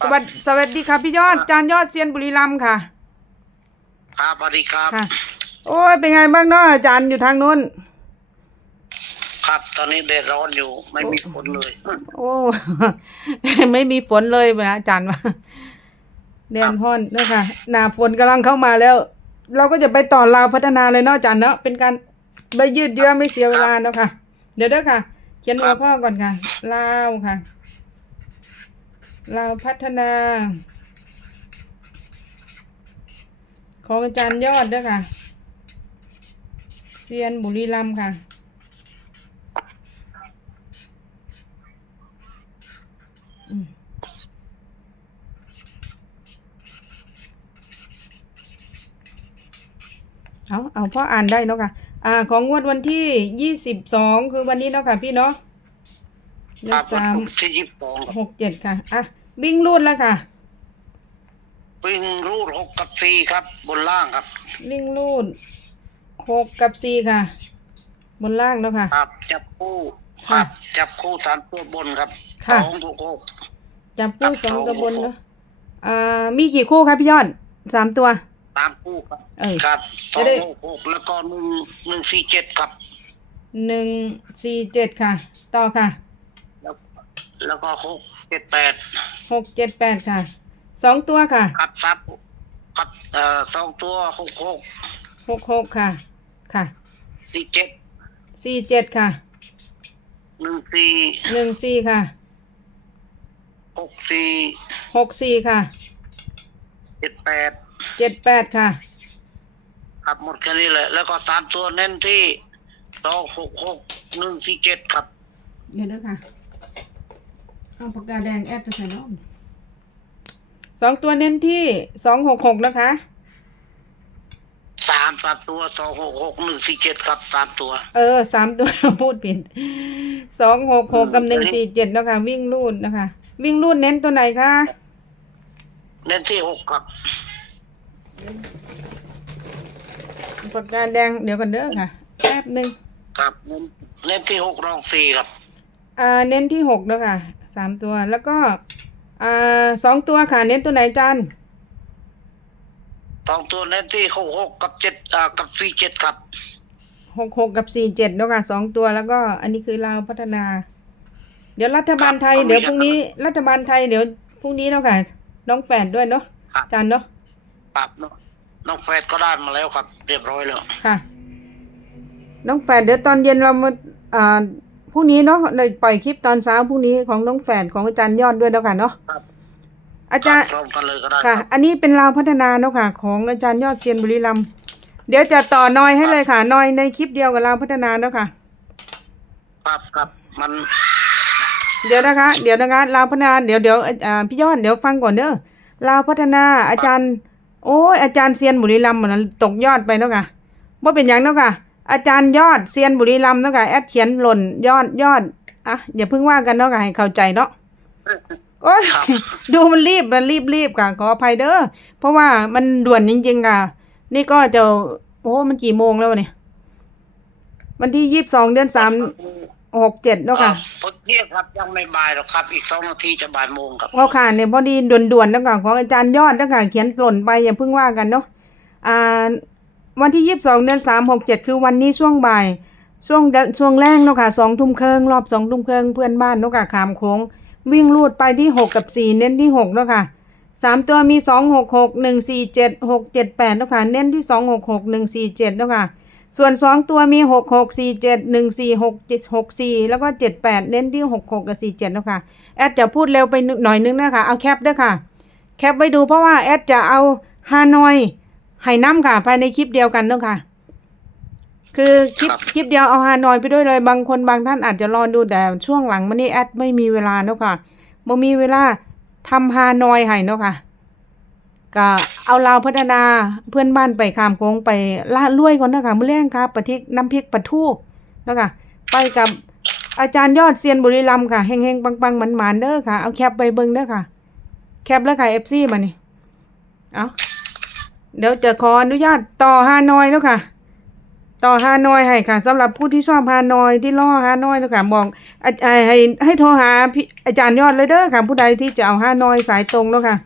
สวัสดีสวัสดีค่ะพี่ยอดจานยอดเซียนบุรีรัมย์ค่ะครับสวัสดีครับ ค่ะ โอ้ยเป็นไงบ้างเนาะอาจารย์อยู่ทางนู้น ครับ ตอนนี้แดดร้อนอยู่ ไม่มีฝนเลย โอ้ ไม่มีฝนเลยนะอาจารย์ว่าแดนฮ้อนเนอะค่ะหนาฝนกำลังเข้ามาแล้ว เราก็จะไปต่อราวพัฒนาเลยเนาะอาจารย์เนาะเป็นการไปยืดเยื้อไม่เสียเวลาเนาะค่ะ เดี๋ยวเด้อค่ะ เขียนหัวข้อก่อนค่ะลาวค่ะ ลาพัฒนา ของอาจารย์ยอดเด้อค่ะเซียนบุรีรัมย์ค่ะเอาเอาพ่ออ่านได้เนาะค่ะ อ่า ของงวดวันที่ยี่สิบสองคือวันนี้เนาะค่ะพี่เนาะ เลครัขบสามที่ยี่สิบสองครับหกเจ็ดค่ะ อะ วิ่งรูดแล้วค่ะ วิ่งรูดหกกับสี่ครับ บนล่างครับ วิ่งรูดหกกับสี่ค่ะ บนล่างเนาะค่ะ ครับ จับคู่คค่ะรับจับคู่ฐานตัวบนครับค่ะ สองหกหก จับคู่สองครับกระบนเนาะอ่ามีกี่คู่ครับพี่ยอดสามตัว ตามคู่ครับ เออ ครับสจะองได้ หกหกแล้วก็หนึ่งหนึ่งสี่เจ็ดครับ หนึ่งสี่เจ็ดค่ะ ต่อค่ะแล้ว แล้วก็หกเจ็ดแปดหกเจ็ดแปดค่ะ สองตัวค่ะครับซับครับเอ่อสองตัวหกหกหกหกค่ะ ค่ะสี่เจ็ดสี่เจ็ดค่ะหนึ่งสี่หนึ่งสี่ค่ะหกสี่หกสี่ค่ะเจ็ดแปดเจ็ดแปดค่ะ ครับหมดแค่นี้แหละแล้วก็สามตัวเน้นที่สองหกหกหนึ่งสี่เจ็ดครับ เดี๋ยวนะค่ะ เอาปากกาแดงแอดไปใส่น้องสองตัวเน้นที่สองหกหกนะคะ สามสามตัวสองหกหกหนึ่งสี่เจ็ดครับสามตัว เออสามตัว พูดผิดสองหกหกกับหนึ่งสี่เจ็ดนะคะ วิ่งรูดนะคะ วิ่งรูดเน้นตัวไหนคะ เน้นที่หกครับ ปากกาแดงเดี๋ยวกันเด้อค่ะแป๊บหนึ่งครับ เน้นเน้นที่หกรองสี่ครับ อ่า เน้นที่หกแล้วค่ะ สามตัวแล้วก็อ่าสองตัวค่ะเน้นตัวไหนจันสองตัวเน้นที่หกหกกับเจ็ดอ่ากับสี่เจ็ดครับหกหกกับสี่เจ็ดแล้วค่ะสองตัวแล้วก็อันนี้คือลาวพัฒนา เดี๋ยวรัฐบาลไทยครับเดี๋ยวพรุ่งนี้รัฐบาลไทยเดี๋ยวพรุ่งนี้เนาะค่ะน้องแฝดด้วยเนาะครับจันเนาะครับน้องน้องแฟดก็ได้มาแล้วครับ เรียบร้อยแล้วค่ะ น้องแฝดเดี๋ยวตอนเย็นเรามาอ่า พรุ่งนี้เนาะในปล่อยคลิปตอนเช้าพรุ่งนี้ของน้องแฝดของอาจารย์ยอดด้วยแล้วกันเนาะครับ อาจารย์พร้อมกันเลยก็ได้ค่ะครับอันนี้เป็นลาวพัฒนาเนาะค่ะ ของอาจารย์ยอดเซียนบุรีรัมย์เดี๋ยวจะต่อนอยให้เลยค่ะ นอยในคลิปเดียวกับลาวพัฒนาเนาะค่ะ ครับครับมัน เดี๋ยวนะคะ เดี๋ยวนะคะลาวพัฒนาเดี๋ยวเดี๋ยวอ่าพี่ยอดเดี๋ยวฟังก่อนเด้อลาวพัฒนาอาจารย์ โอ้ยอาจารย์เซียนบุรีรัมย์เหมือนตกยอดไปเนาะค่ะว่าเป็นอย่างเนาะค่ะ อาจารย์ยอดเซียนบุรีรัมย์เนาะค่ะแอดเขียนหล่นยอดยอดอะอย่าเพิ่งว่ากันเนาะค่ะให้เข้าใจเนาะโอ้ยครับดูมันรีบมันรีบรีบค่ะขออภัยเด้อเพราะว่ามันด่วนจริงๆค่ะ นี่ก็จะโอ้มันกี่โมงแล้ววะเนี่ยวันที่ยี่สิบสองเดือนสามหกเจ็ดเนาะค่ะพอเที่ยงครับยังไม่บ่ายหรอกครับ อีกสองนาทีจะบ่ายโมงครับเอาค่ะเนี่ยพอดีด่วนๆแล้วค่ะของอาจารย์ยอดแล้วค่ะเขียนหล่นไปอย่าเพิ่งว่ากันเนาะอ่า วันที่ยี่สิบสองเดือนสามหกเจ็ดคือวันนี้ช่วงบ่าย ช่วงช่วงแรกเนาะค่ะสองทุ่มครึ่งรอบสองทุ่มครึ่งเพื่อนบ้านเนาะค่ะขามโค้ง วิ่งลูดไปที่หกกับสี่เน้นที่หกเนาะค่ะสามตัวมีสองหกหกหนึ่งสี่เจ็ดหกเจ็ดแปดเนาะค่ะเน้นที่สองหกหกหนึ่งสี่เจ็ดเนาะค่ะส่วนสองตัวมีหกหกสี่เจ็ดหนึ่งสี่หกเจ็ดหกสี่แล้วก็เจ็ดแปดเน้นที่หกหกกับสี่เจ็ดเนาะค่ะแอดจะพูดเร็วไปหน่อยนึงนะคะเอาแคปด้วยค่ะ แคปไว้ดูเพราะว่าแอดจะเอาฮานอย ให้น้ำค่ะภายในคลิปเดียวกันเนาะค่ะ คือคลิปครับคลิปเดียวเอาฮานอยไปด้วยเลยบางคนบางท่านอาจจะรอดูแต่ช่วงหลังมันนี่แอดไม่มีเวลาเนาะค่ะบ่มีเวลาทำฮานอยให้เนาะค่ะก็เอาลาวพัฒนาเพื่อนบ้านไปขามโค้งไปล่าลุยก่อนเนาะค่ะมื้อแรงครับปะทิกน้ำพริกปลาทูเนาะค่ะไปกับอาจารย์ยอดเซียนบุรีรัมย์ค่ะเฮงๆปังๆหมันๆเด้อค่ะ เอาแคปไปเบิ่งเด้อค่ะ แคปแล้วค่ะ FC มานี่เอา เดี๋ยวจะขออนุญาตต่อฮานอยแล้วค่ะ ต่อฮานอยให้ค่ะสำหรับผู้ที่ชอบฮานอยที่ล่อฮานอยแล้วค่ะบอกให้ให้โทรหาพี่อาจารย์ยอดเลยเด้อค่ะ ผู้ใดที่จะเอาห้านอยสายตรงเนาะค่ะ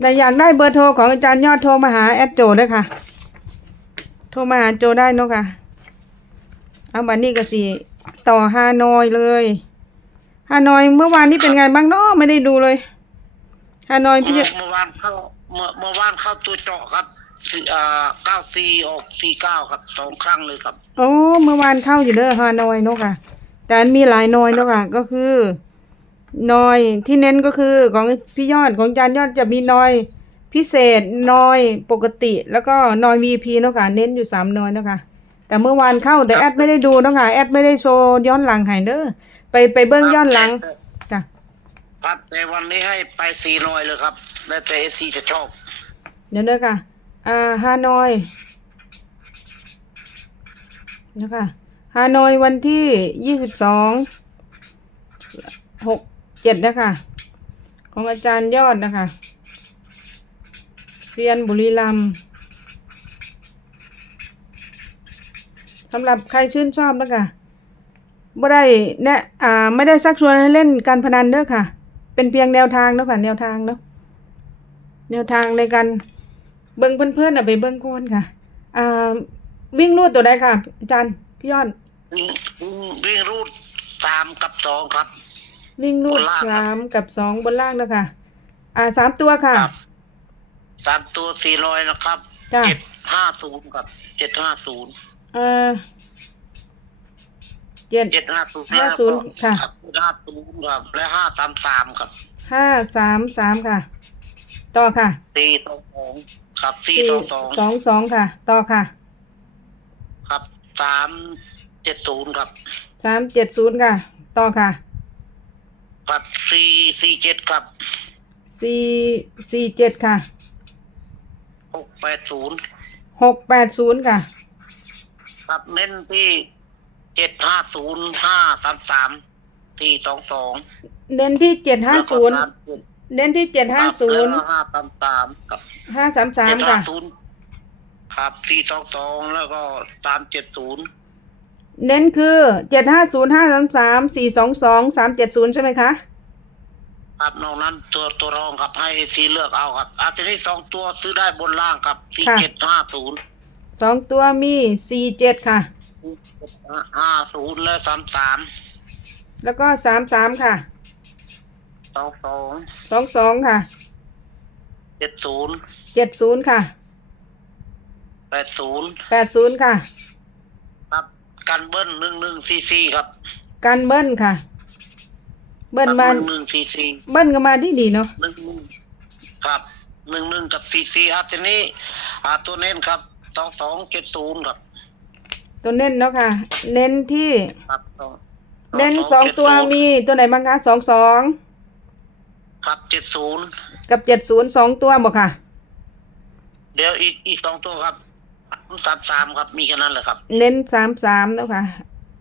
แต่อยากได้เบอร์โทรของอาจารย์ยอดโทรมาหาแอดโจเด้ค่ะ โทรมาหาโจได้เนาะค่ะ เอาบันนี้ก็สิต่อห้านอยเลยห้านอยเมื่อวานนี้เป็นไงบ้างเนาะไม่ได้ดูเลยห้านอยพี่เมื่อเมื่อวานเข้า เมื่อเมื่อวานเข้าตัวเจาะครับสี่อ่าเก้าสี่ออกสี่เก้าครับสองครั้งเลยครับโอ้เมื่อวานเข้าอยู่เด้อฮานอยเนาะค่ะ แต่อันมีหลายนอยเนาะค่ะ ก็คือนอยที่เน้นก็คือของพี่ยอดของจานยอดจะมีนอย พิเศษนอยปกติ แล้วก็นอยวีพีเนาะค่ะ เน้นอยู่สามนอยเนาะค่ะ แต่เมื่อวานเข้าแต่แอดไม่ได้ดูเนาะค่ะแอดไม่ได้โชว์ย้อนหลังให้เด้อไปไปเบิ้งย้อนหลัง ครับแต่วันนี้ให้ไปสี่หน่อยเลยครับ แล้วแต่เอซีจะชอบ เดี๋ยวเด้อค่ะ อ่าฮานอยเดี๋ยวค่ะฮานอยวันที่ยี่สิบสองหกเจ็ดนะคะ ของอาจารย์ยอดนะคะเซียนบุรีรัมสำหรับใครชื่นชอบนะคะบ่ได้แนะอ่าไม่ได้ชักชวนให้เล่นการพนันเด้อค่ะ เป็นเพียงแนวทางเนาะค่ะ แนวทางเนาะแนวทางในการเบิ่งเพื่อนๆน่ะไปเบิ่งก่อนค่ะอ่าวิ่งรูดตัวใดค่ะอาจารย์พี่ยอดวิ่งวิ่งวิ่งรูดสามกับสองครับ วิ่งรูดบนล่างครับสามกับสองบนล่างเนาะค่ะ อ่าสามตัวค่ะครับสามตัวสี่ร้อยนะครับจ้ะเจ็ดห้าศูนย์ครับเจ็ดห้าศูนย์เอ่อ เจ็ดเจ็ดห้าศูนย์ห้าศูนย์ค่ะรับห้าศูนย์ครับและห้าสามสามครับห้าสามสามค่ะ ต่อค่ะสี่สองสองครับสี่สี่สองสองสองสองค่ะ ต่อค่ะ ครับสามเจ็ดศูนย์ครับสามเจ็ดศูนย์ค่ะ ต่อค่ะ ครับสี่สี่เจ็ดครับสี่สี่เจ็ดค่ะหกแปดศูนย์หกแปดศูนย์ค่ะ ครับเน้นที่ เจ็ดห้าศูนย์ห้าสามสามสี่สองสองเน้นที่เจ็ดห้าศูนย์แล้วก็เน้นที่เจ็ดห้าศูนย์แล้วก็ห้าสามสามกับห้าสามสามเจ็ดห้าค่ะศูนย์ครับสี่สองสองแล้วก็สามเจ็ดศูนย์เน้นคือเจ็ดห้าศูนย์ห้าสามสามสี่สองสองสามเจ็ดศูนย์ใช่ไหมคะครับนอกนั้นตัวตัวรองครับให้ทีเลือกเอาครับอาทีนี้สองตัวซื้อได้บนล่างครับสี่เจ็ดห้าศูนย์ สองตัวมีสี่เจ็ดค่ะ ห้าศูนย์และสามสามแล้วก็สามสามค่ะสองสองสองสองค่ะเจ็ดศูนย์เจ็ดศูนย์ค่ะแปดศูนย์แปดศูนย์ค่ะ ครับกันเบิ้ลหนึ่งหนึ่งซีซีครับกันเบิ้ลค่ะ เบิ้ลมาหนึ่งหนึ่งซีซีเบิ้ลก็มาดีดีๆเนาะหนึ่งหนึ่งครับหนึ่งหนึ่งกับซีซีอาทีนี้อาตัวเน้นครับ สองสองเจ็ดศูนย์ครับตัวเน้นเนาะค่ะ เน้นที่ ครับสองเน้นสองตัวมีตัวไหนบ้างคะสองสองครับเจ็ดศูนย์กับเจ็ดศูนย์สองตัวบอกค่ะ เดี๋ยวอีกอีกสองตัวครับสามสามครับมีแค่นั้นแหละครับ เน้นสามสามเนาะค่ะ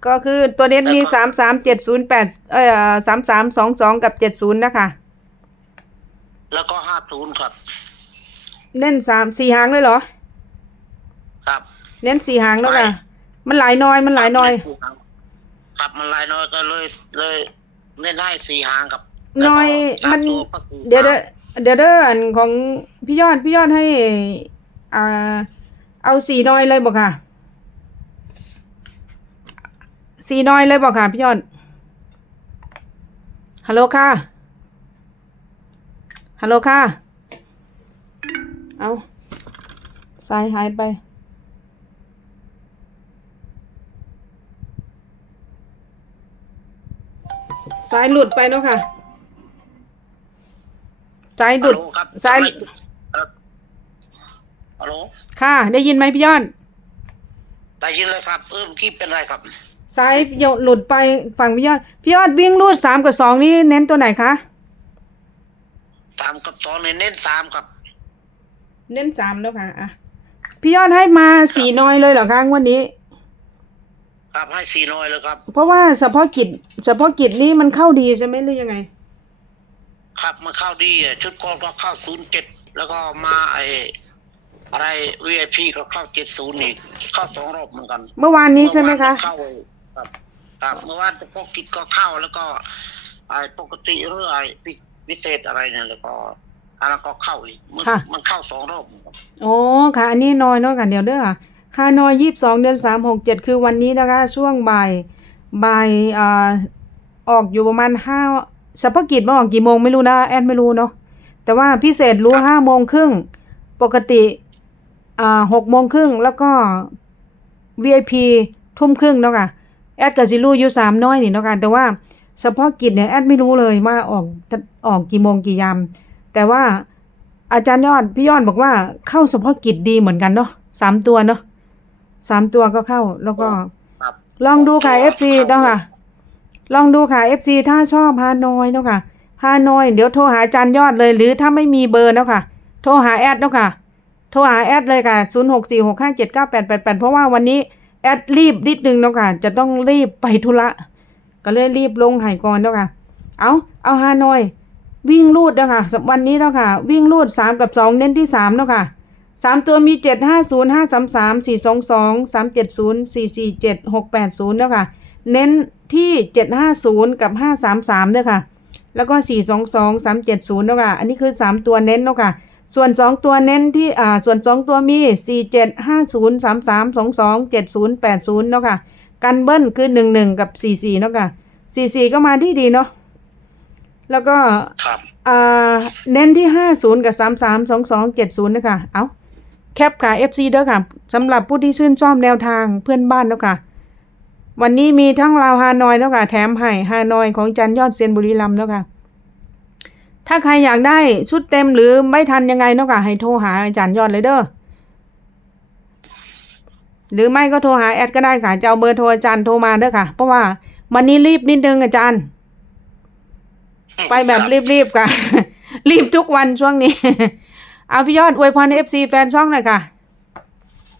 ก็คือตัวเน้นมีแล้วก็สามสามเจ็ดศูนย์แปดเอ่อสามสามสองสองกับเจ็ดศูนย์นะคะแล้วก็ห้าศูนย์ครับ เน้นสามสี่หางเลยเหรอครับ เน้นสี่หางเนาะค่ะ มันหลายน้อยมันหลายน้อย ครับมันหลายน้อยก็เลยเลยเน้นให้สี่หางครับน้อยแล้วก็มัน สาตัวก็สี่เดี๋ยวหางเดี๋ยวเดี๋ยวเด้ออันของพี่ยอดพี่ยอดให้อ่าเอาสี่น้อยเลยบอกค่ะสี่น้อยเลยบอกค่ะพี่ยอดฮัลโหลค่ะฮัลโหลค่ะเอาสายหายไป สายหลุดไปเนาะค่ะ สายหลุด ฮัลโหลครับสาย ครับฮัลโหลค่ะ ได้ยินไหมพี่ยอด ได้ยินเลยครับ เออเมื่อกี้เป็นไรครับ สายหลุดไปฝั่งพี่ยอด พี่ยอดวิ่งรูดสามกับสองนี่เน้นตัวไหนคะสามกับสองเน้นเน้นสามครับเน้นสามแล้วค่ะ อะ พี่ยอดให้มาสี่น้อยเลยเหรอคะงวันนี้ ครับให้สี่น้อยเลยครับ เพราะว่าเฉพาะกิจเฉพาะกิจนี่มันเข้าดีใช่ไหมหรือยังไง ครับมาเข้าดีอะชุดกองก็เข้าศูนย์เจ็ดแล้วก็มาไออะไรวีไอพีก็เข้าเจ็ดศูนย์อีกเข้าสองรอบเหมือนกันเมื่อวานนี้ใช่ไหมคะเมื่อวานก็เข้าครับครับเมื่อวานพวกกิจก็เข้าแล้วก็ไอ้ปกติหรือไอ้พิพิเศษอะไรเนี่ยแล้วก็อันนั้นก็เข้าอีกมันค่ะ มันเข้าสองรอบโอ้ค่ะ อันนี้น้อยเนาะกันเดี๋ยวเด้อค่ะ ฮานอยยี่สิบสองเดือนสามหกเจ็ดคือวันนี้นะคะ ช่วงบ่ายบ่ายอ่าออกอยู่ประมาณห้าสัพพกิจมาออกกี่โมงไม่รู้นะแอดไม่รู้เนาะแต่ว่าพิเศษรู้ห้าโมงครึ่งปกติอ่าหกโมงครึ่งแล้วก็ VIP ทุ่มครึ่งเนาะค่ะแอดกับซิลูอยู่สามน้อยนี่เนาะค่ะแต่ว่าเฉพาะกิจเนี่ยแอดไม่รู้เลยว่าออกออกกี่โมงกี่ยามแต่ว่าอาจารย์ยอดพี่ยอดบอกว่าเข้าเฉพาะกิจดีเหมือนกันเนาะสามตัวเนาะ สามตัวก็เข้า แล้วก็ ครับลองดูค่ะ FC เนาะค่ะ ลองดูค่ะ FC ถ้าชอบฮานอยเนาะค่ะฮานอย เดี๋ยวโทรหาอาจารย์ยอดเลย หรือถ้าไม่มีเบอร์เนาะค่ะ โทรหาแอดเนาะค่ะ โทรหาแอดเลยค่ะ0 6 4 6 5 7 9 8 8 8เพราะว่าวันนี้แอดรีบนิดนึงเนาะค่ะ จะต้องรีบไปธุระ ก็เลยรีบลงไห้ก่อนเนาะค่ะ เอาเอาฮานอย วิ่งลูดเนาะค่ะสวันนี้เนาะค่ะ วิ่งลูดสามกับสองเน้นที่สามเนาะค่ะ สามตัวมีเจ็ดห้าศูนย์ห้าสามสามสี่สองสองสามเจ็ดศูนย์สี่สี่เจ็ดหกแปดศูนย์เนาะค่ะ เน้นที่เจ็ดห้าศูนย์กับห้าสามสามเนาะค่ะ แล้วก็สี่สองสองสามเจ็ดศูนย์เนาะค่ะ อันนี้คือสามตัวเน้นเนาะค่ะ ส่วนสองตัวเน้นที่อ่าส่วนสองตัวมีสี่เจ็ดห้าศูนย์สามสามสองสองเจ็ดศูนย์แปดศูนย์เนาะค่ะ กันเบิ้ลคือหนึ่งหนึ่งกับสี่สี่เนาะค่ะสี่สี่ก็มาที่ดีเนาะแล้วก็ครับอ่าเน้นที่ห้าศูนย์กับสามสามสองสองเจ็ดศูนย์นะคะ เอา แคปค่ะ FC เด้อค่ะสำหรับผู้ที่ชื่นชอบแนวทางเพื่อนบ้านเนาะค่ะ วันนี้มีทั้งลาวฮานอยเนาะค่ะ แถมให้ฮานอยของจันยอดเซียนบุรีรัมย์เนาะค่ะ ถ้าใครอยากได้ชุดเต็มหรือไม่ทันยังไงเนาะค่ะ ให้โทรหาอาจารย์ยอดเลยเด้อหรือไม่ก็โทรหาแอดก็ได้ค่ะจะเอาเบอร์โทรอาจารย์โทรมาเด้อค่ะ เพราะว่าวันนี้รีบนิดนึงอาจารย์ ไปแบบรีบๆค่ะ รีบทุกวันช่วงนี้ เอาพี่ยอดอวยพรเอฟซีแฟนช่องหน่อยค่ะ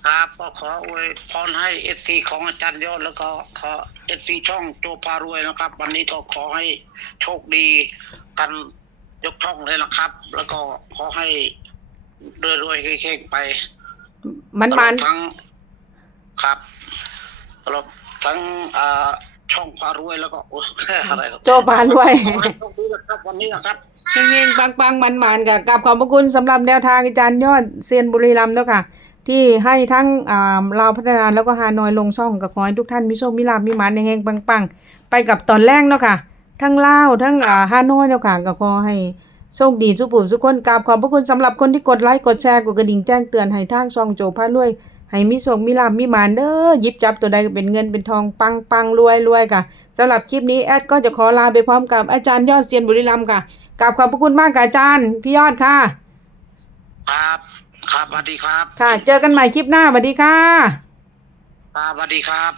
ครับก็ขออวยพรให้เอซีของอาจารย์ยอดแล้วก็ขอเอซีช่องโจพารวยนะครับ วันนี้ก็ขอให้โชคดีกันยกช่องเลยนะครับ แล้วก็ขอให้รวยๆเข่งๆไปมันตลมัอนดทั้งครับตลอดทั้งอ่าช่องพารวยแล้วก็โอ้อะไรครับ โจปานด้วย ขอให้โชคดีนะครับวันนี้นะครับ เฮงๆปังๆมันมันๆค่ะกับขอบพระคุณสำหรับแนวทางอาจารย์ยอดเซียนบุรีรัมย์เนาะค่ะ ที่ให้ทั้งอ่าลาวพัฒนาแล้วก็ฮานอยลงช่องกับขอให้ทุกท่านมีโชคมีลาภมีหมานเฮงๆปังๆ ไปกับตอนแรกเนาะค่ะ ทั้งลาวทั้งอ่าฮานอยเนาะค่ะก็ขอให้โชคดีทุกผู้ทุกคนกราบขอบพระคุณสำหรับคนที่กดไลค์กดแชร์กดกระดิ่งแจ้งเตือนให้ทางช่องโจพารวยให้มีโชคมีลาภมีหมานเด้อหยิบจับตัวใดก็เป็นเงินเป็นทองปังปังรวยรวยค่ะสำหรับคลิปนี้แอดก็จะขอลาไปพร้อมกับอาจารย์ยอดเซียนบุรีรัมย์ค่ะ กราบขอบพระคุณมากค่ะอาจารย์พี่ยอดค่ะ ครับ ครับสวัสดีครับ ค่ะ เจอกันใหม่คลิปหน้าสวัสดีค่ะ ครับสวัสดีครับ